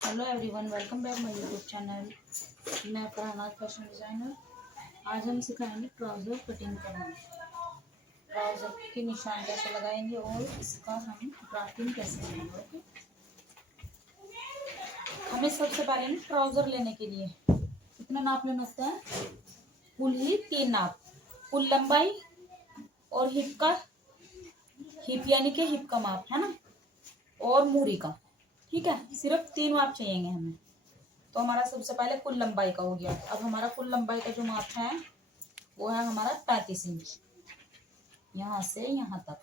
Hello everyone, welcome back my YouTube channel. मैं फरहानाज fashion designer. आज हम सिखाएंगे ट्राउज़र कटिंग करना। ट्राउज़र के निशान कैसे लगाएंगे और इसका हम ड्राफ्टिंग कैसे करेंगे। ओके, हमें सबसे पहले ट्राउज़र लेने के लिए कितना नाप लेना होता है। कुल ही 3 नाप, कुल लंबाई और हिप यानी कि हिप का माप है ना, और मूरी का। ठीक है, सिर्फ 3 माप चाहिए हमें। तो हमारा सबसे पहले कुल लंबाई का हो गया। अब हमारा कुल लंबाई का जो माप है वो है हमारा 35 इंच, यहाँ से यहाँ तक।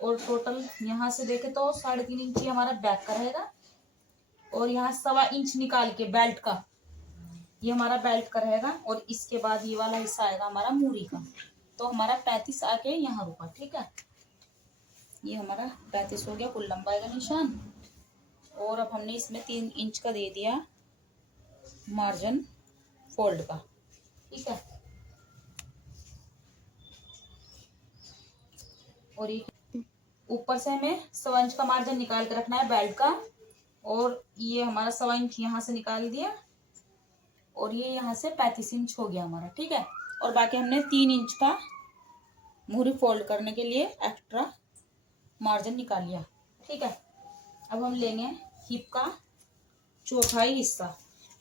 और टोटल यहाँ से देखे तो 3.5 इंच ही हमारा बैक का रहेगा। और यहाँ 1.25 इंच निकाल के बेल्ट का, ये हमारा बेल्ट का रहेगा। और इसके बाद ये वाला हिस्सा आएगा हमारा मूरी का। तो हमारा 35 आके यहाँ रुका। ठीक है, ये हमारा 35 हो गया कुल लंबाई का निशान। और अब हमने इसमें 3 इंच का दे दिया मार्जिन फोल्ड का। ठीक है, और ये ऊपर से हमें 1.25 इंच का मार्जिन निकाल के रखना है बेल्ट का। और ये हमारा 1.25 इंच यहाँ से निकाल दिया, और ये यहाँ से 35 इंच हो गया हमारा। ठीक है, और बाकी हमने 3 इंच का मूरी फोल्ड करने के लिए एक्स्ट्रा मार्जिन निकाल लिया। ठीक है, अब हम लेंगे हिप का चौथाई हिस्सा।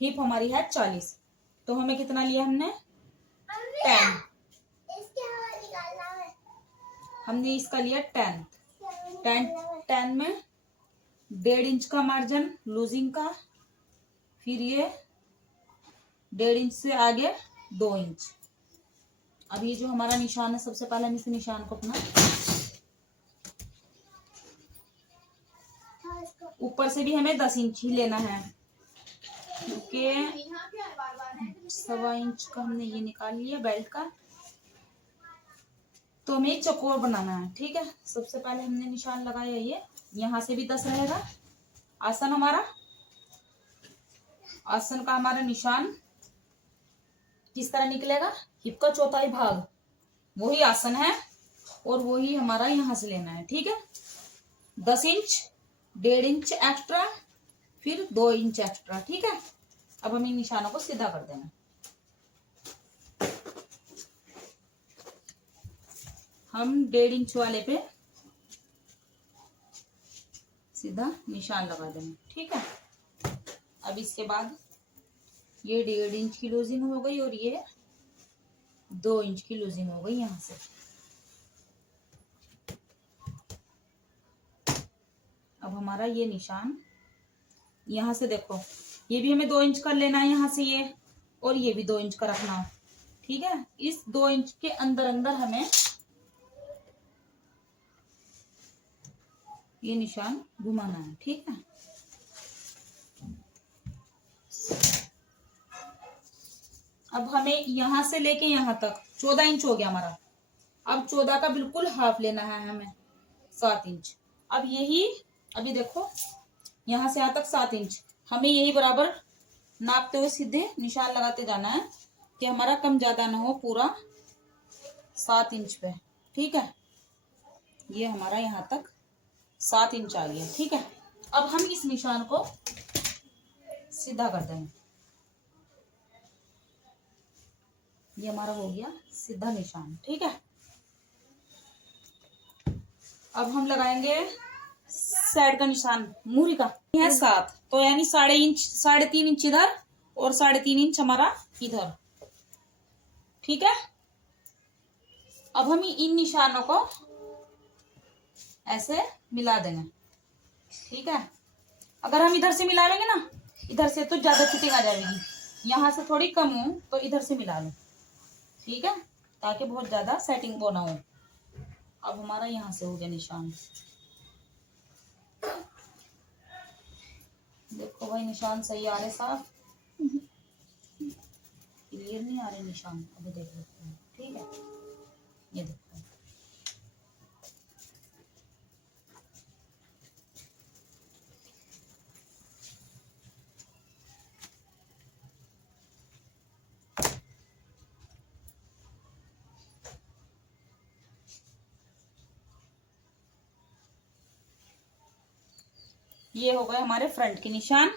हिप हमारी है 40, तो हमें कितना लिया हमने 10। हमने इसका लिया 10 में 1.5 इंच का मार्जिन लूजिंग का, फिर ये 1.5 इंच से आगे 2 इंच। अब ये जो हमारा निशान है, सबसे पहले हम इस निशान को अपना ऊपर से भी हमें 10 इंच ही लेना है, क्योंकि 1.25 इंच का हमने ये निकाल लिया बेल्ट का। तो हमें चौकोर बनाना है। ठीक है, सबसे पहले हमने निशान लगाया, ये यहाँ से भी 10 रहेगा। आसन का हमारा निशान किस तरह निकलेगा, हिप का चौथाई भाग वही आसन है, और वही हमारा यहाँ से लेना है। ठीक है, 10 इंच, 1.5 इंच एक्स्ट्रा, फिर 2 इंच एक्स्ट्रा। ठीक है, अब हम इन निशानों को सीधा कर देंगे। हम 1.5 इंच वाले पे सीधा निशान लगा देंगे। ठीक है, अब इसके बाद ये 1.5 इंच की लूजिंग हो गई, और ये 2 इंच की लूजिंग हो गई यहाँ से। अब हमारा ये निशान यहाँ से देखो, ये भी हमें 2 इंच का लेना है यहाँ से ये, और ये भी 2 इंच का रखना है। ठीक है, इस 2 इंच के अंदर अंदर हमें ये निशान घुमाना है। ठीक है, अब हमें यहाँ से लेके यहाँ तक 14 इंच हो गया हमारा। अब 14 का बिल्कुल हाफ लेना है हमें, 7 इंच। अब यही, अभी देखो यहाँ से यहाँ तक 7 इंच, हमें यही बराबर नापते हुए सीधे निशान लगाते जाना है कि हमारा कम ज्यादा ना हो, पूरा 7 इंच पे। ठीक है, ये हमारा यहाँ तक 7 इंच आ गया। ठीक है, अब हम इस निशान को सीधा कर देंगे। ये हमारा हो गया सीधा निशान। ठीक है, अब हम लगाएंगे साइड का निशान मूरी का है 7, तो यानी 3.5 इंच इधर और 3.5 इंच हमारा इधर। ठीक है, अब हम इन निशानों को ऐसे मिला देंगे। ठीक है, अगर हम इधर से मिलाएंगे ना, इधर से तो ज्यादा फिटिंग आ जाएगी, यहाँ से थोड़ी कम हो तो इधर से मिला लो। ठीक है, ताकि बहुत ज्यादा सेटिंग वो ना हो। अब हमारा यहाँ से हो गया निशान। देखो भाई, निशान सही आ रहे, साफ क्लियर नहीं आ रहे निशान, अभी देख लेते हैं। ठीक है, ये देखो। ये हो गए हमारे फ्रंट के निशान।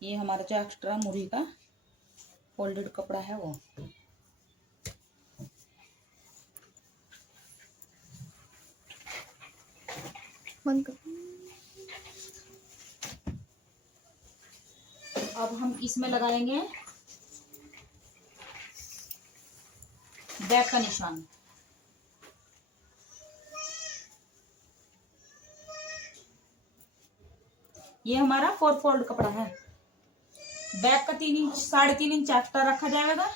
ये हमारा जो एक्स्ट्रा मुर्गी का फोल्डेड कपड़ा है वो। अब हम इसमें लगाएंगे बैक का निशान। ये हमारा 4 फोल्ड कपड़ा है। बैक का 3 इंच 3.5 इंच एक्स्ट्रा रखा जाएगा,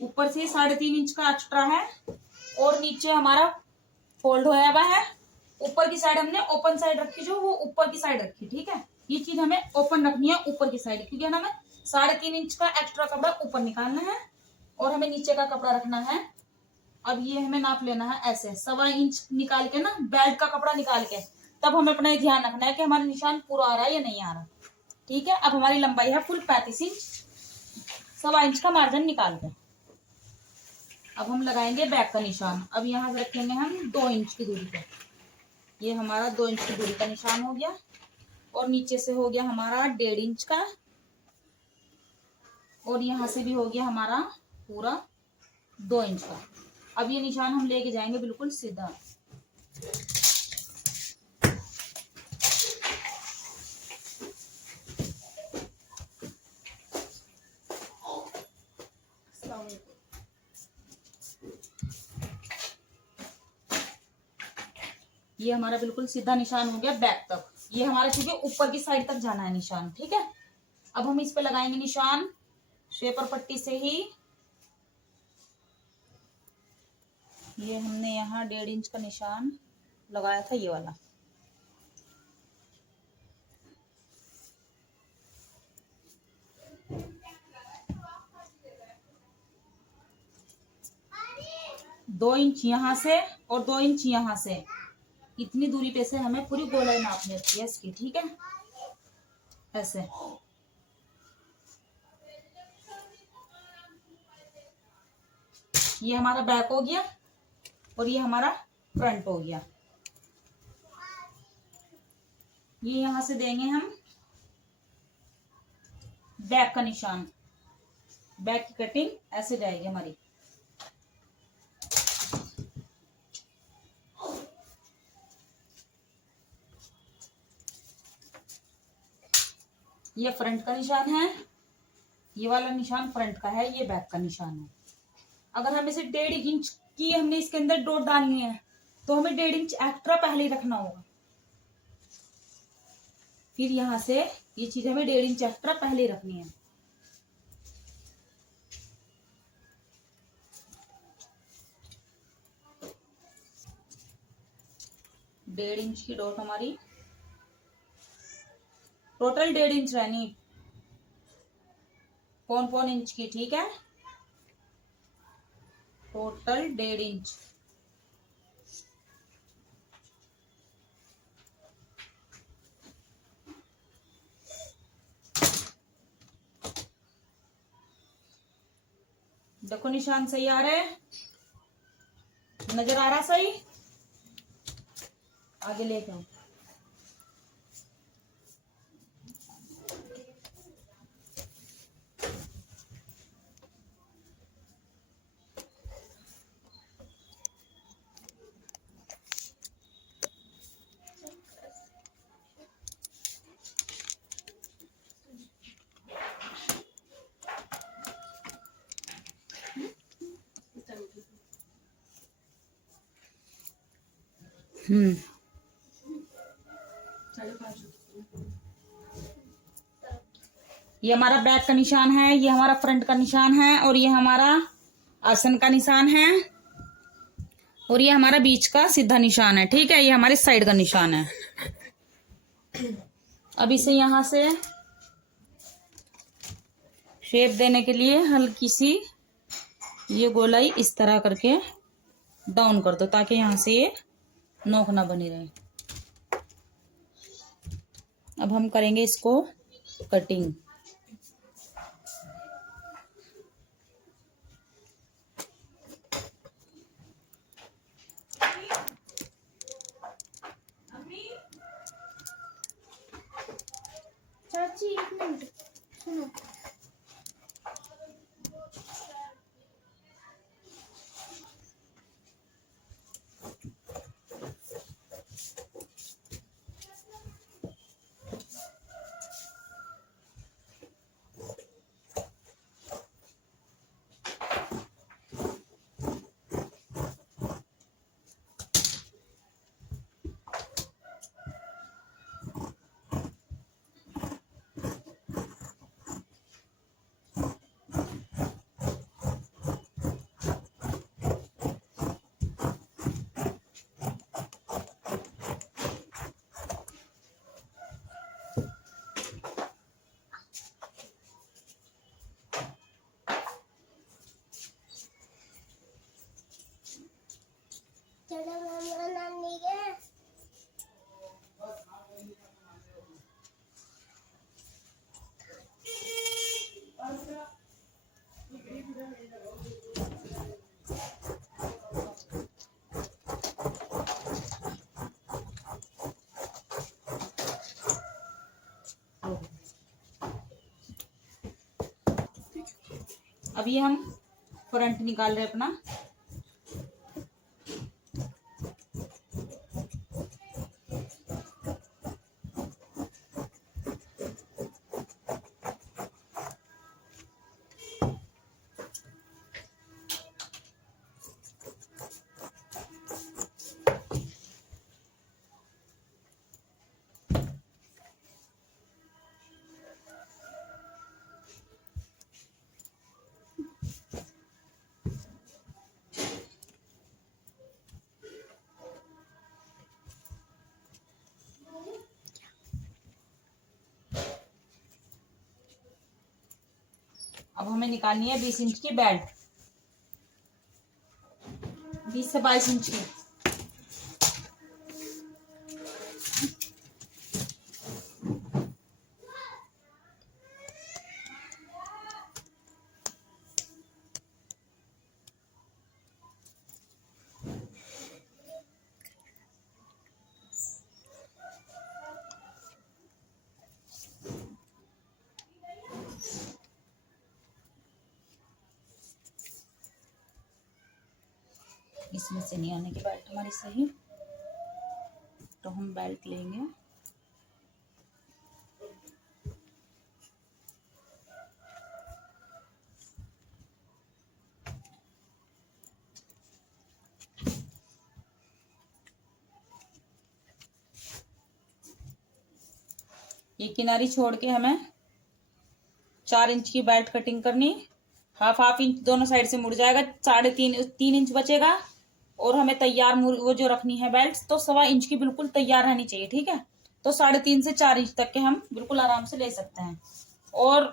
ऊपर से 3.5 इंच का एक्स्ट्रा है, और नीचे हमारा फोल्ड होया हुआ है। ऊपर की साइड हमने ओपन साइड रखी, जो वो ऊपर की साइड रखी, ठीक है। ये चीज हमें ओपन रखनी है ऊपर की साइड, क्योंकि हमें 3.5 इंच का एक्स्ट्रा कपड़ा ऊपर निकालना है और हमें नीचे का कपड़ा रखना है। अब ये हमें नाप लेना है ऐसे 1.25 इंच निकाल के ना, बेल्ट का कपड़ा निकाल के, तब हमें अपना ध्यान रखना है कि हमारा निशान पूरा आ रहा है या नहीं आ रहा, ठीक है। अब हमारी लंबाई है फुल 35 इंच, 1.25 इंच का मार्जिन निकाल के अब हम लगाएंगे बैक का निशान। अब यहाँ से रखेंगे हम 2 इंच की दूरी पे। ये हमारा 2 इंच की दूरी का निशान हो गया, और नीचे से हो गया हमारा 1.5 इंच का, और यहाँ से भी हो गया हमारा पूरा 2 इंच का। अब ये निशान हम लेके जाएंगे बिल्कुल सीधा। ये हमारा बिल्कुल सीधा निशान हो गया बैक तक। ये हमारा क्योंकि ऊपर की साइड तक जाना है निशान, ठीक है। अब हम इस पे लगाएंगे निशान शेपर पट्टी से ही। ये हमने यहाँ 1.5 इंच का निशान लगाया था, ये वाला। दो इंच यहाँ से और 2 इंच यहाँ से, इतनी दूरी पे से हमें पूरी गोलाई नापनी होती है इसकी, ठीक है। ऐसे ये हमारा बैक हो गया और ये हमारा फ्रंट हो गया। ये यहां से देंगे हम बैक का निशान। बैक की कटिंग ऐसे जाएगी हमारी। ये फ्रंट का निशान है, ये वाला निशान फ्रंट का है, ये बैक का निशान है। अगर हमें से 1.5 इंच की हमने इसके अंदर डॉट डालनी है, तो हमें 1.5 इंच एक्स्ट्रा पहले ही रखना होगा। फिर यहां से ये चीज हमें 1.5 इंच एक्स्ट्रा पहले ही रखनी है। डेढ़ इंच की डॉट हमारी टोटल 1.5 इंच रहनी, 1.25 इंच की, ठीक है। Total 1.5 inch. देखो निशान सही आ रहा है, नजर आ रहा सही। आगे लेके आओ। ये हमारा बैक का निशान है, ये हमारा फ्रंट का निशान है, और ये हमारा आसन का निशान है, और ये हमारा बीच का सीधा निशान है, ठीक है। ये हमारे साइड का निशान है। अब इसे यहां से शेप देने के लिए हल्की सी ये गोलाई इस तरह करके डाउन कर दो, ताकि यहां से ये नोक ना बनी रहे। अब हम करेंगे इसको कटिंग। अब ये हम फ्रंट निकाल रहे अपना। अब हमें निकालनी है 20 इंच की बेल्ट, 20 से 22 इंच की। इसमें से नहीं आने की बेल्ट हमारी सही, तो हम बेल्ट लेंगे। ये किनारी छोड़ के हमें 4 इंच की बेल्ट कटिंग करनी। हाफ इंच दोनों साइड से मुड़ जाएगा, 3.5 इंच बचेगा। और हमें तैयार वो जो रखनी है बेल्ट, तो 1.25 इंच की बिल्कुल तैयार रहनी चाहिए, ठीक है। तो 3.5 से 4 इंच तक के हम बिल्कुल आराम से ले सकते हैं। और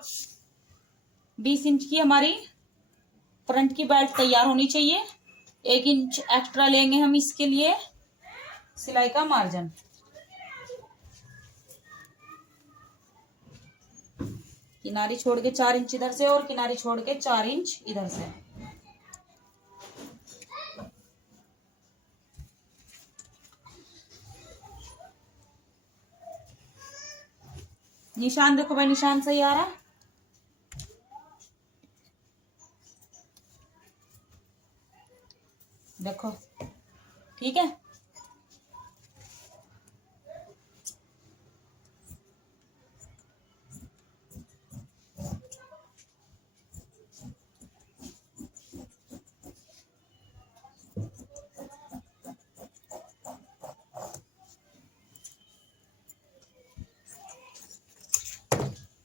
20 इंच की हमारी फ्रंट की बेल्ट तैयार होनी चाहिए। 1 इंच एक्स्ट्रा लेंगे हम इसके लिए सिलाई का मार्जिन। किनारी छोड़ के 4 इंच इधर से और किनारी छोड़ के 4 इंच इधर से। निशान देखो भाई, निशान सही आ रहा है। देखो ठीक है।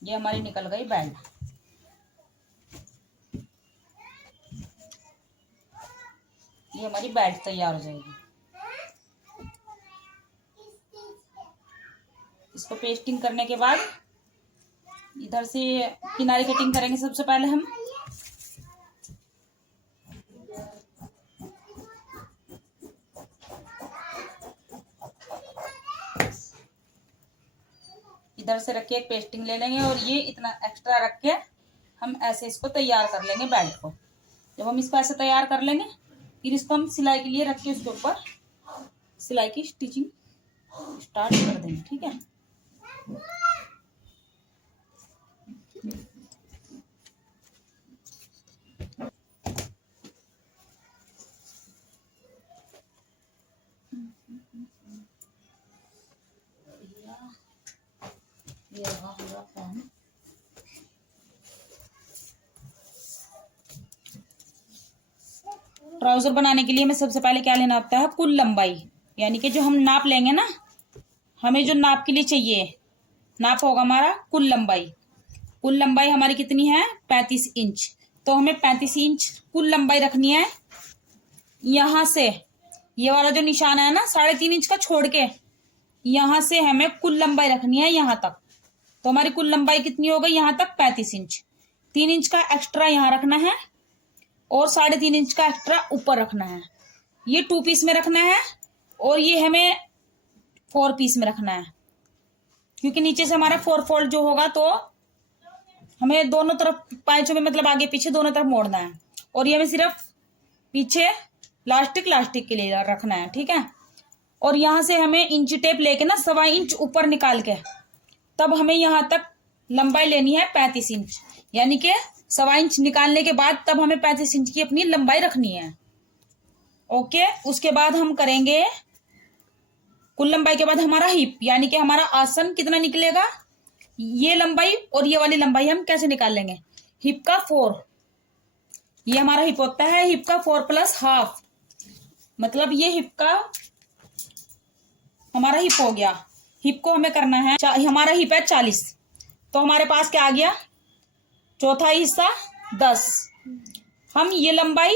ये हमारी निकल गई बेल्ट। ये हमारी बेल्ट तैयार हो जाएगी। इसको पेस्टिंग करने के बाद इधर से किनारी कटिंग करेंगे सबसे पहले हम। इधर से रख के एक पेस्टिंग ले लेंगे और ये इतना एक्स्ट्रा रख के हम ऐसे इसको तैयार कर लेंगे बेल्ट को। जब हम इसको ऐसे तैयार कर लेंगे, फिर इसको हम सिलाई के लिए रख के उसके ऊपर सिलाई की स्टिचिंग स्टार्ट कर देंगे, ठीक है। ये रहा पूरा फैन। ट्राउजर बनाने के लिए हमें सबसे पहले क्या लेना होता है, कुल लंबाई। यानी कि जो हम नाप लेंगे ना, हमें जो नाप के लिए चाहिए, नाप होगा हमारा कुल लंबाई। कुल लंबाई हमारी कितनी है, 35 इंच। तो हमें 35 इंच कुल लंबाई रखनी है। यहां से ये वाला जो निशान है ना 3.5 इंच का छोड़ के, यहां से हमें कुल लंबाई रखनी है यहां तक। तो हमारी कुल लंबाई कितनी हो गई, यहां तक 35 इंच। 3 इंच का एक्स्ट्रा यहां रखना है और 3.5 इंच का एक्स्ट्रा ऊपर रखना है। ये 2 पीस में रखना है और ये हमें 4 पीस में रखना है, क्योंकि नीचे से हमारा 4 फोल्ड जो होगा तो हमें दोनों तरफ पाँचों में मतलब आगे पीछे दोनों तरफ मोड़ना है। और ये हमें सिर्फ पीछे लास्टिक के लिए रखना है, ठीक है। और यहाँ से हमें इंची टेप लेके ना 1.25 इंच ऊपर निकाल के तब हमें यहाँ तक लंबाई लेनी है 35 इंच, यानी कि 1.25 इंच निकालने के बाद तब हमें 35 इंच की अपनी लंबाई रखनी है। ओके, उसके बाद हम करेंगे कुल लंबाई के बाद हमारा हिप, यानी कि हमारा आसन कितना निकलेगा, ये लंबाई और ये वाली लंबाई हम कैसे निकाल लेंगे। हिप का 4, ये हमारा हिप होता है हिप का 4 प्लस हाफ, मतलब ये हिप का हमारा हिप हो गया। हिप को हमें करना है, हमारा हिप है 40, तो हमारे पास क्या आ गया, चौथा हिस्सा 10। हम ये लंबाई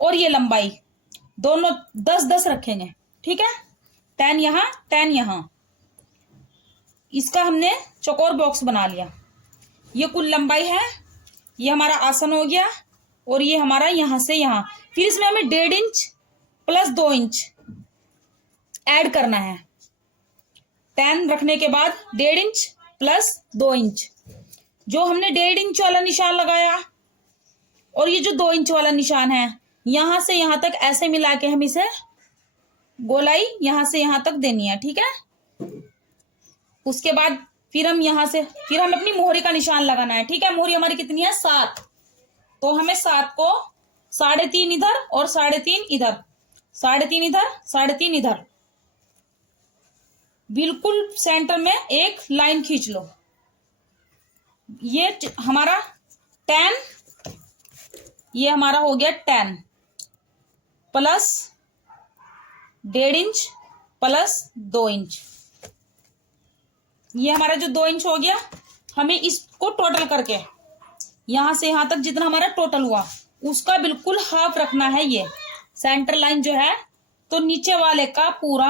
और ये लंबाई दोनों 10-10 रखेंगे, ठीक है। 10 यहाँ 10 यहाँ, इसका हमने चौकोर बॉक्स बना लिया। ये कुल लंबाई है, ये हमारा आसन हो गया और ये हमारा यहाँ से यहाँ। फिर इसमें हमें 1.5 इंच प्लस 2 इंच ऐड करना है। 10 रखने के बाद 1.5 इंच प्लस 2 इंच, जो हमने 1.5 इंच वाला निशान लगाया और ये जो 2 इंच वाला निशान है, यहां से यहां तक ऐसे मिला के हम इसे गोलाई यहां से यहां तक देनी है, ठीक है। उसके बाद फिर हम अपनी मोहरी का निशान लगाना है, ठीक है। मोहरी हमारी कितनी है, 7, तो हमें 7 को 3.5 इधर और 3.5 इधर, 3.5 इधर 3.5 इधर, बिल्कुल सेंटर में एक लाइन खींच लो। ये हमारा 10, ये हमारा हो गया 10 प्लस 1.5 इंच प्लस 2 इंच, ये हमारा जो 2 इंच हो गया। हमें इसको टोटल करके यहां से यहां तक जितना हमारा टोटल हुआ उसका बिल्कुल हाफ रखना है, ये सेंटर लाइन जो है, तो नीचे वाले का पूरा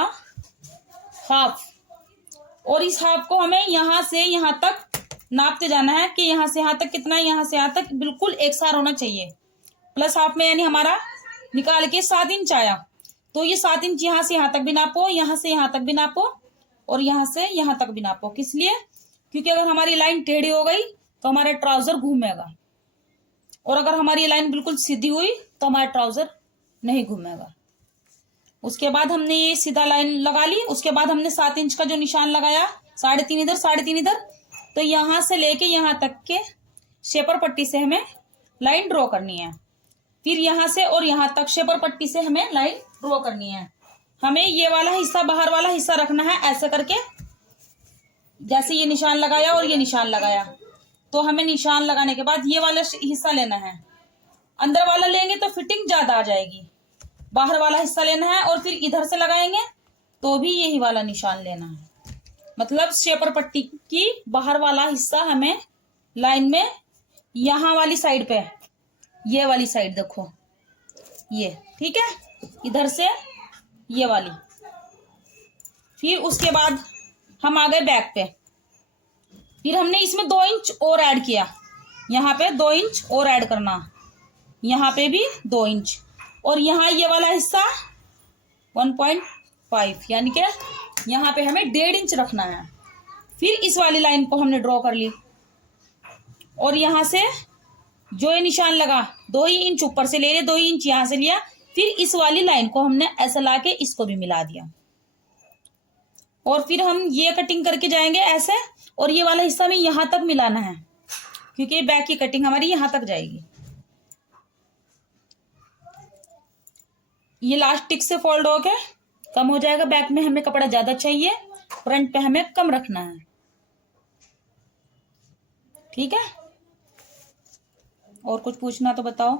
हाफ। और इस हाफ को हमें यहां से यहां तक नापते जाना है कि यहां से यहां तक कितना है, यहां से यहां तक बिल्कुल एक सार होना चाहिए। प्लस हाफ में यानी हमारा निकाल के 7 इंच आया, तो ये 7 इंच यहां से यहां तक भी नापो, यहां से यहां तक भी नापो और यहां से यहां तक भी नापो। किस लिए, क्योंकि अगर हमारी लाइन टेढ़ी हो गई तो हमारा ट्राउजर घूमेगा, और अगर हमारी लाइन बिल्कुल सीधी हुई तो हमारा ट्राउजर नहीं घूमेगा। उसके बाद हमने ये सीधा लाइन लगा ली, उसके बाद हमने 7 इंच का जो निशान लगाया, 3.5 इधर 3.5 इधर, तो यहां से लेके यहां तक के शेपर पट्टी से हमें लाइन ड्रॉ करनी है। फिर यहां से और यहां तक शेपर पट्टी से हमें लाइन ड्रॉ करनी है। हमें ये वाला हिस्सा, बाहर वाला हिस्सा रखना है ऐसे करके, जैसे ये निशान लगाया और ये निशान लगाया, तो हमें निशान लगाने के बाद ये वाला हिस्सा लेना है। अंदर वाला लेंगे तो फिटिंग ज्यादा आ जाएगी, बाहर वाला हिस्सा लेना है और फिर इधर से लगाएंगे तो भी यही वाला निशान लेना है। मतलब शेपर पट्टी की बाहर वाला हिस्सा हमें लाइन में यहां वाली साइड पे, ये वाली साइड देखो, ये ठीक है, इधर से ये वाली। फिर उसके बाद हम आ गए बैक पे, फिर हमने इसमें 2 इंच और ऐड किया, यहाँ पे 2 इंच और ऐड करना, यहाँ पे भी 2 इंच, और यहाँ ये वाला हिस्सा 1.5, यानी कि यहाँ पे हमें 1.5 इंच रखना है। फिर इस वाली लाइन को हमने ड्रॉ कर ली और यहाँ से जो ये निशान लगा 2 ही इंच ऊपर से ले लिए, 2 इंच यहाँ से लिया, फिर इस वाली लाइन को हमने ऐसा लाके इसको भी मिला दिया, और फिर हम ये कटिंग करके जाएंगे ऐसे, और ये वाला हिस्सा में यहां तक मिलाना है क्योंकि बैक की कटिंग हमारी यहां तक जाएगी। ये लास्ट टिक से फोल्ड होके कम हो जाएगा, बैक में हमें कपड़ा ज्यादा चाहिए, फ्रंट पे हमें कम रखना है, ठीक है। और कुछ पूछना तो बताओ।